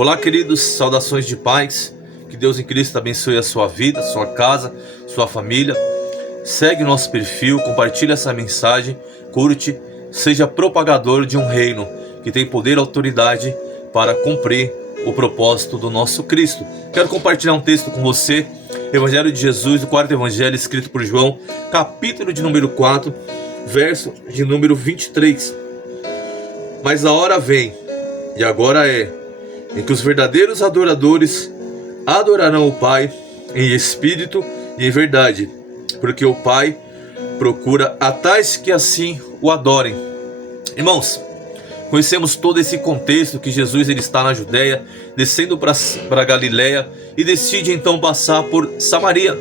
Olá, queridos, saudações de paz. Que Deus em Cristo abençoe a sua vida, sua casa, sua família. Segue o nosso perfil, compartilha essa mensagem, curte, seja propagador de um reino que tem poder e autoridade para cumprir o propósito do nosso Cristo. Quero compartilhar um texto com você, Evangelho de Jesus, o quarto evangelho escrito por João, capítulo de número 4, verso de número 23. Mas a hora vem, e agora é, em que os verdadeiros adoradores adorarão o Pai em espírito e em verdade, porque o Pai procura a tais que assim o adorem. Irmãos, conhecemos todo esse contexto que Jesus ele está na Judéia, descendo para Galiléia e decide então passar por Samaria.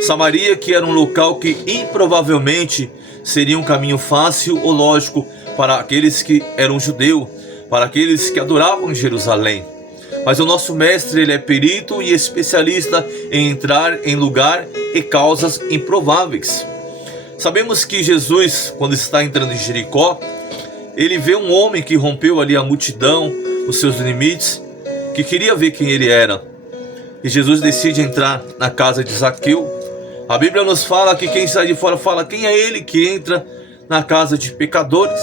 Samaria, que era um local que improvavelmente seria um caminho fácil ou lógico para aqueles que eram judeus, para aqueles que adoravam em Jerusalém. Mas o nosso mestre ele é perito e especialista em entrar em lugar e causas improváveis. Sabemos que Jesus, quando está entrando em Jericó, ele vê um homem que rompeu ali a multidão, os seus limites, que queria ver quem ele era. E Jesus decide entrar na casa de Zaqueu. A Bíblia nos fala que quem sai de fora fala: quem é ele que entra na casa de pecadores?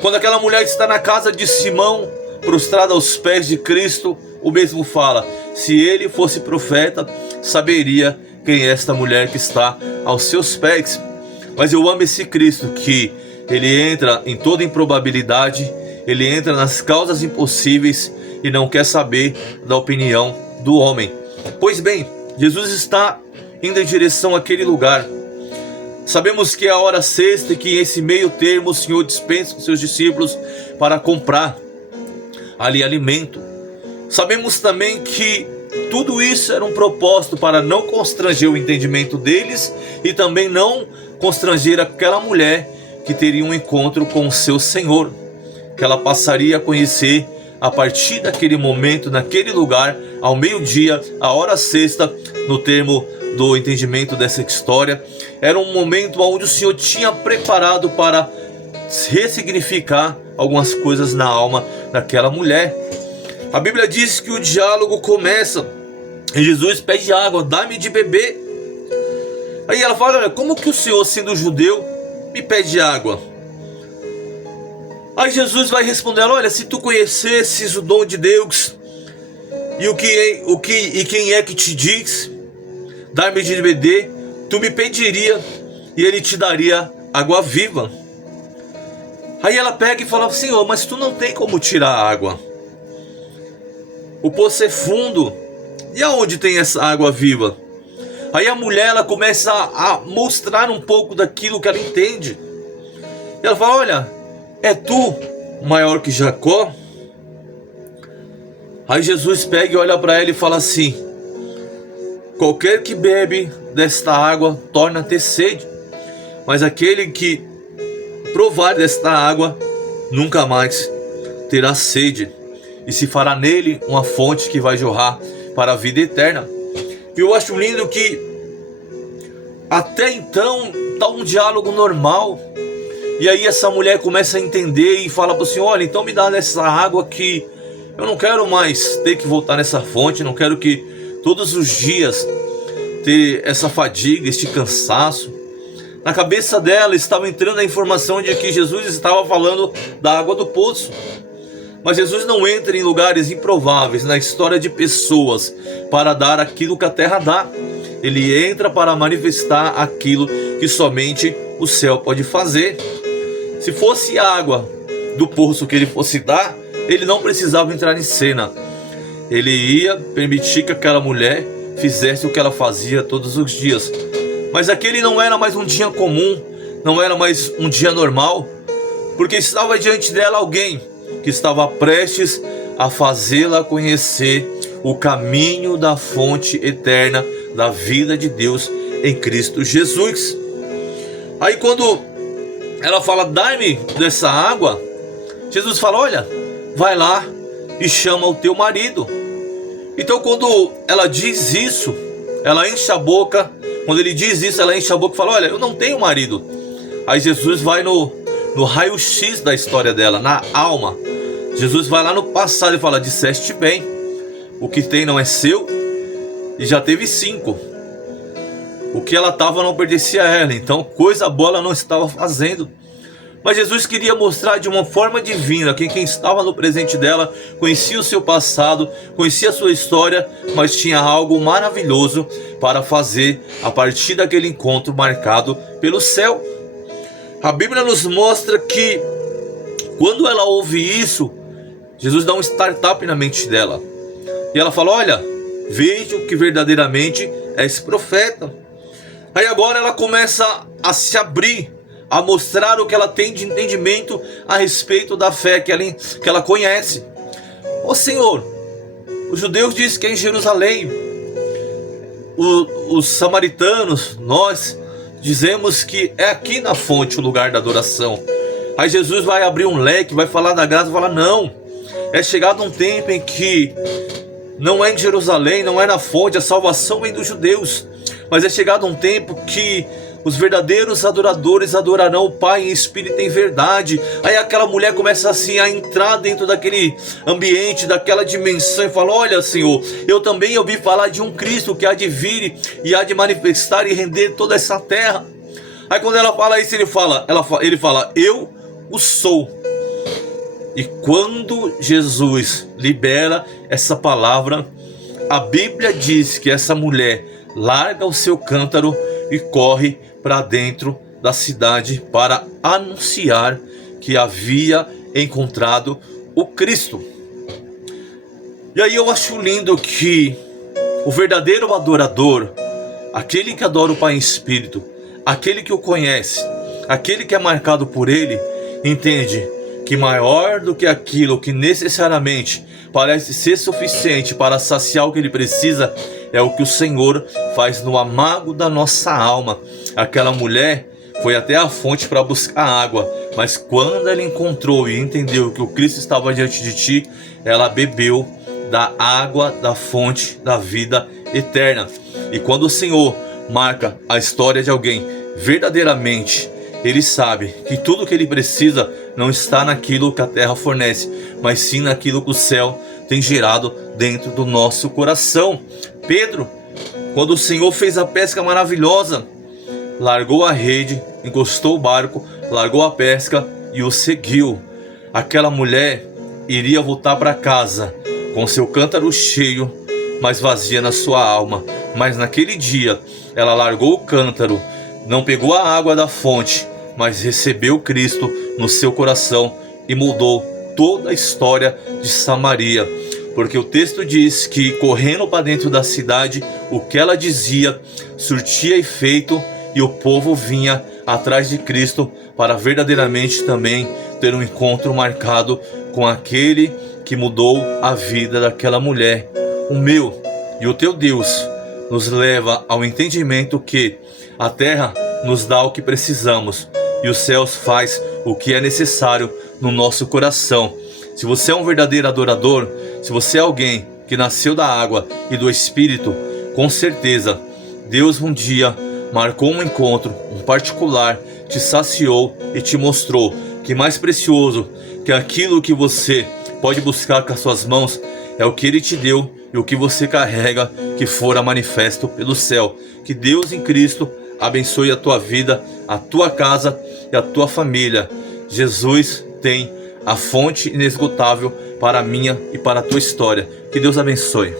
Quando aquela mulher está na casa de Simão, prostrada aos pés de Cristo, o mesmo fala: se ele fosse profeta, saberia quem é esta mulher que está aos seus pés. Mas eu amo esse Cristo que ele entra em toda improbabilidade, ele entra nas causas impossíveis e não quer saber da opinião do homem. Pois bem, Jesus está indo em direção àquele lugar. Sabemos que é a hora sexta e que esse meio termo o Senhor dispensa os seus discípulos para comprar ali alimento. Sabemos também que tudo isso era um propósito para não constranger o entendimento deles e também não constranger aquela mulher que teria um encontro com o seu Senhor, que ela passaria a conhecer a partir daquele momento, naquele lugar, ao meio-dia, a hora sexta, no termo do entendimento dessa história. Era um momento onde o Senhor tinha preparado para ressignificar algumas coisas na alma daquela mulher. A Bíblia diz que o diálogo começa e Jesus pede água: dá-me de beber. Aí ela fala: olha, como que o Senhor, sendo judeu, me pede água? Aí Jesus vai responder: olha, se tu conhecesses o dom de Deus e quem é que te diz dar-me de beber, tu me pediria e ele te daria água viva. Aí ela pega e fala: Senhor, mas tu não tem como tirar a água, o poço é fundo, e aonde tem essa água viva? Aí a mulher ela começa a mostrar um pouco daquilo que ela entende. E ela fala: olha, é tu maior que Jacó? Aí Jesus pega e olha para ela e fala assim: qualquer que bebe desta água torna a ter sede, mas aquele que provar desta água nunca mais terá sede, e se fará nele uma fonte que vai jorrar para a vida eterna. E eu acho lindo que até então está um diálogo normal. E aí essa mulher começa a entender e fala para o Senhor: olha, então me dá nessa água que eu não quero mais ter que voltar nessa fonte, não quero que todos os dias ter essa fadiga, este cansaço. Na cabeça dela estava entrando a informação de que Jesus estava falando da água do poço. Mas Jesus não entra em lugares improváveis na história de pessoas para dar aquilo que a terra dá. Ele entra para manifestar aquilo que somente o céu pode fazer. Se fosse água do poço que ele fosse dar, ele não precisava entrar em cena. Ele ia permitir que aquela mulher fizesse o que ela fazia todos os dias. Mas aquele não era mais um dia comum, não era mais um dia normal, porque estava diante dela alguém que estava prestes a fazê-la conhecer o caminho da fonte eterna da vida de Deus em Cristo Jesus. Aí quando ela fala: dai-me dessa água, Jesus fala: olha, vai lá e chama o teu marido. Então quando ela diz isso, ela enche a boca. Quando ele diz isso, ela enche a boca e fala: olha, eu não tenho marido. Aí Jesus vai no raio-x da história dela, na alma. Jesus vai lá no passado e fala: disseste bem, o que tem não é seu, e já teve 5. O que ela estava não pertencia a ela, então coisa boa ela não estava fazendo. Mas Jesus queria mostrar de uma forma divina que quem estava no presente dela conhecia o seu passado, conhecia a sua história, mas tinha algo maravilhoso para fazer a partir daquele encontro marcado pelo céu. A Bíblia nos mostra que quando ela ouve isso, Jesus dá um startup na mente dela. E ela fala: olha, vejo que verdadeiramente é esse profeta. Aí agora ela começa a se abrir, a mostrar o que ela tem de entendimento a respeito da fé que ela conhece. Ô Senhor, os judeus dizem que é em Jerusalém. Os samaritanos, nós dizemos que é aqui na fonte o lugar da adoração. Aí Jesus vai abrir um leque, vai falar da graça, vai falar: não, é chegado um tempo em que não é em Jerusalém, não é na fonte, a salvação vem dos judeus. Mas é chegado um tempo que os verdadeiros adoradores adorarão o Pai em espírito e em verdade. Aí aquela mulher começa assim a entrar dentro daquele ambiente, daquela dimensão, e fala: olha Senhor, eu também ouvi falar de um Cristo que há de vir e há de manifestar e render toda essa terra. Aí quando ela fala isso, ele fala: eu o sou. E quando Jesus libera essa palavra, a Bíblia diz que essa mulher larga o seu cântaro e corre para dentro da cidade para anunciar que havia encontrado o Cristo. E aí eu acho lindo que o verdadeiro adorador, aquele que adora o Pai em espírito, aquele que o conhece, aquele que é marcado por ele, entende que maior do que aquilo que necessariamente parece ser suficiente para saciar o que ele precisa, é o que o Senhor faz no amago da nossa alma. Aquela mulher foi até a fonte para buscar água, mas quando ela encontrou e entendeu que o Cristo estava diante de ti, ela bebeu da água da fonte da vida eterna. E quando o Senhor marca a história de alguém verdadeiramente, ele sabe que tudo que ele precisa não está naquilo que a terra fornece, mas sim naquilo que o céu tem gerado dentro do nosso coração. Pedro, quando o Senhor fez a pesca maravilhosa, largou a rede, encostou o barco, largou a pesca e o seguiu. Aquela mulher iria voltar para casa com seu cântaro cheio, mas vazia na sua alma. Mas naquele dia ela largou o cântaro, não pegou a água da fonte, mas recebeu Cristo no seu coração e mudou toda a história de Samaria. Porque o texto diz que correndo para dentro da cidade, o que ela dizia surtia efeito, e o povo vinha atrás de Cristo para verdadeiramente também ter um encontro marcado com aquele que mudou a vida daquela mulher. O meu e o teu Deus nos leva ao entendimento que a terra nos dá o que precisamos e os céus faz o que é necessário no nosso coração. Se você é um verdadeiro adorador, se você é alguém que nasceu da água e do Espírito, com certeza Deus um dia marcou um encontro, um particular, te saciou e te mostrou que mais precioso que aquilo que você pode buscar com as suas mãos é o que Ele te deu e o que você carrega, que fora manifesto pelo céu. Que Deus em Cristo abençoe a tua vida, a tua casa e a tua família. Jesus tem a fonte inesgotável para a minha e para a tua história. Que Deus abençoe.